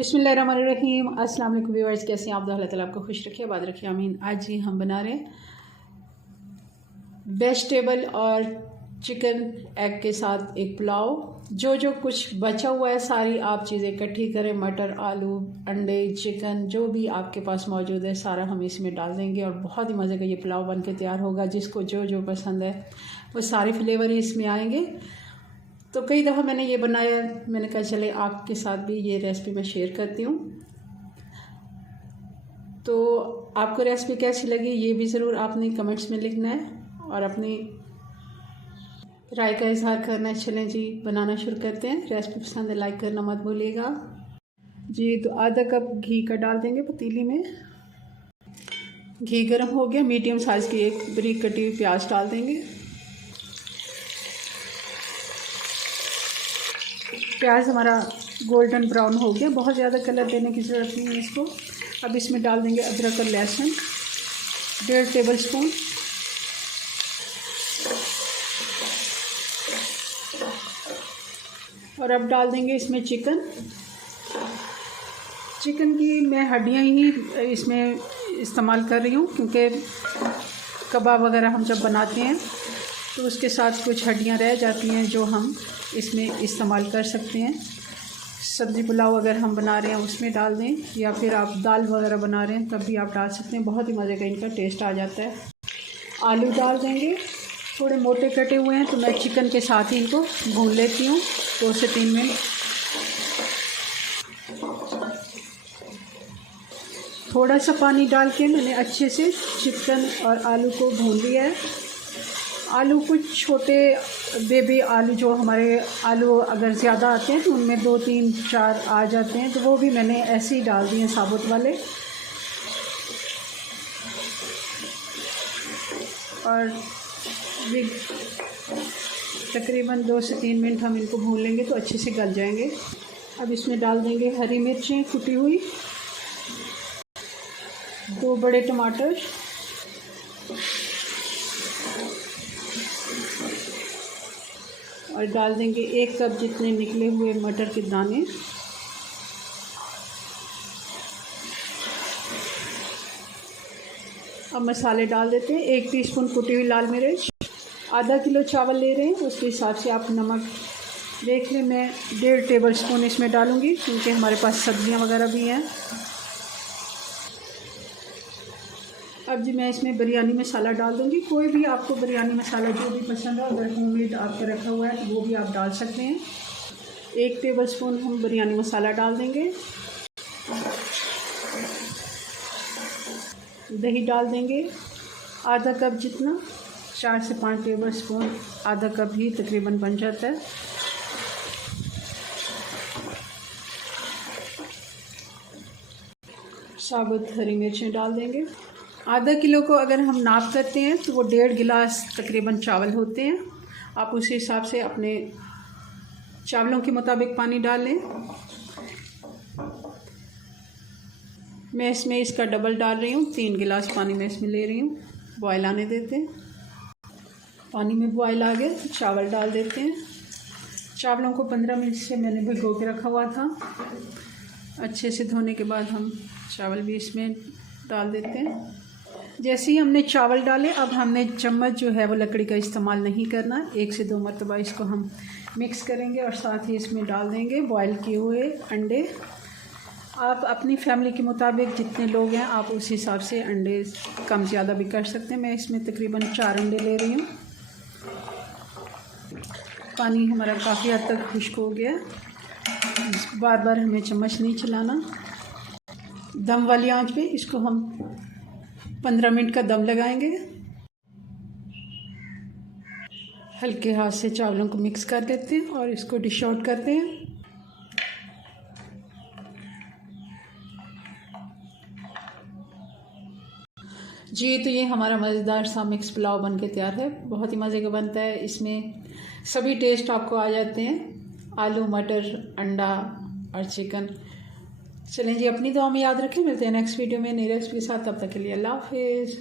बिस्मिल्लाहिर्रहमानिर्रहीम। अस्सलाम वालेकुम व्यूअर्स, कैसे हैं आप? अल्लाह ताला आपको खुश रखिए, आबाद रखिए, आमीन। आज ही हम बना रहे हैं वेजिटेबल और चिकन एग के साथ एक पुलाव। जो कुछ बचा हुआ है सारी आप चीज़ें इकट्ठी करें, मटर, आलू, अंडे, चिकन, जो भी आपके पास मौजूद है सारा हम इसमें डाल देंगे और बहुत ही मज़े का ये पुलाव बन के तैयार होगा। जिसको जो पसंद है वो सारे फ्लेवर ही इसमें आएंगे। तो कई दफ़ा मैंने ये बनाया, मैंने कहा चले आपके साथ भी ये रेसिपी मैं शेयर करती हूँ। तो आपको रेसिपी कैसी लगी ये भी ज़रूर आपने कमेंट्स में लिखना है और अपनी राय का इजहार करना है। चलें जी, बनाना शुरू करते हैं। रेसिपी पसंद है लाइक करना मत भूलिएगा जी। तो आधा कप घी का डाल देंगे पतीली में। घी गर्म हो गया, मीडियम साइज़ की एक बारीक कटी हुई प्याज डाल देंगे। प्याज हमारा गोल्डन ब्राउन हो गया, बहुत ज़्यादा कलर देने की ज़रूरत नहीं है इसको। अब इसमें डाल देंगे अदरक और लहसुन 1.5 टेबल स्पून। और अब डाल देंगे इसमें चिकन की मैं हड्डियां ही इसमें इस्तेमाल कर रही हूँ, क्योंकि कबाब वगैरह हम जब बनाते हैं तो उसके साथ कुछ हड्डियां रह जाती हैं जो हम इसमें इस्तेमाल कर सकते हैं। सब्ज़ी पुलाव अगर हम बना रहे हैं उसमें डाल दें, या फिर आप दाल वगैरह बना रहे हैं तब भी आप डाल सकते हैं। बहुत ही मज़े का इनका टेस्ट आ जाता है। आलू डाल देंगे, थोड़े मोटे कटे हुए हैं तो मैं चिकन के साथ ही इनको भून लेती हूँ 2 से 3 मिनट। थोड़ा सा पानी डाल के मैंने अच्छे से चिकन और आलू को भून लिया है। आलू कुछ छोटे बेबी आलू, जो हमारे आलू अगर ज़्यादा आते हैं तो उनमें 2, 3, 4 आ जाते हैं, तो वो भी मैंने ऐसे ही डाल दिए साबुत वाले। और ये तकरीबन 2 से 3 मिनट हम इनको भून लेंगे तो अच्छे से गल जाएंगे। अब इसमें डाल देंगे हरी मिर्चें कुटी हुई, 2 बड़े टमाटर, और डाल देंगे 1 कप जितने निकले हुए मटर के दाने। अब मसाले डाल देते हैं। 1 टीस्पून कुटी हुई लाल मिर्च, आधा किलो चावल ले रहे हैं उसके हिसाब से आप नमक देख लें। मैं 1.5 टेबल स्पून इसमें डालूँगी क्योंकि हमारे पास सब्जियां वगैरह भी हैं। अब जी मैं इसमें बिरयानी मसाला डाल दूँगी। कोई भी आपको बिरयानी मसाला जो भी पसंद हो, अगर होममेड आपका रखा हुआ है तो वो भी आप डाल सकते हैं। 1 टेबल स्पून हम बिरयानी मसाला डाल देंगे। दही डाल देंगे आधा कप जितना, 4 से 5 टेबल स्पून, आधा कप ही तकरीबन बन जाता है। साबुत हरी मिर्चें डाल देंगे। आधा किलो को अगर हम नाप करते हैं तो वो 1.5 गिलास तकरीबन चावल होते हैं। आप उसी हिसाब से अपने चावलों के मुताबिक पानी डाल लें। मैं इसमें इसका डबल डाल रही हूँ, 3 गिलास पानी मैं इसमें ले रही हूँ। बॉयल आने देते हैं। पानी में बॉयल आ गया तो चावल डाल देते हैं। चावलों को 15 मिनट से मैंने भिगो के रखा हुआ था। अच्छे से धोने के बाद हम चावल भी इसमें डाल देते हैं। जैसे ही हमने चावल डाले, अब हमने चम्मच जो है वो लकड़ी का इस्तेमाल नहीं करना। 1 से 2 मरतबा इसको हम मिक्स करेंगे और साथ ही इसमें डाल देंगे बॉयल किए हुए अंडे। आप अपनी फैमिली के मुताबिक जितने लोग हैं आप उस हिसाब से अंडे कम ज़्यादा भी कर सकते हैं। मैं इसमें तकरीबन 4 अंडे ले रही हूँ। पानी हमारा काफ़ी हद तक खुश्क हो गया। बार बार हमें चम्मच नहीं चलाना। दम वाली आंच पे इसको हम 15 मिनट का दम लगाएंगे। हल्के हाथ से चावलों को मिक्स कर देते हैं और इसको डिश आउट करते हैं। जी तो ये हमारा मज़ेदार सा मिक्स पुलाव बन के तैयार है। बहुत ही मज़े का बनता है। इसमें सभी टेस्ट आपको आ जाते हैं, आलू, मटर, अंडा और चिकन। चलें जी, अपनी दुआ में याद रखें। मिलते हैं नेक्स्ट वीडियो में नई रेसिपी के साथ। तब तक के लिए अल्लाह हाफिज़।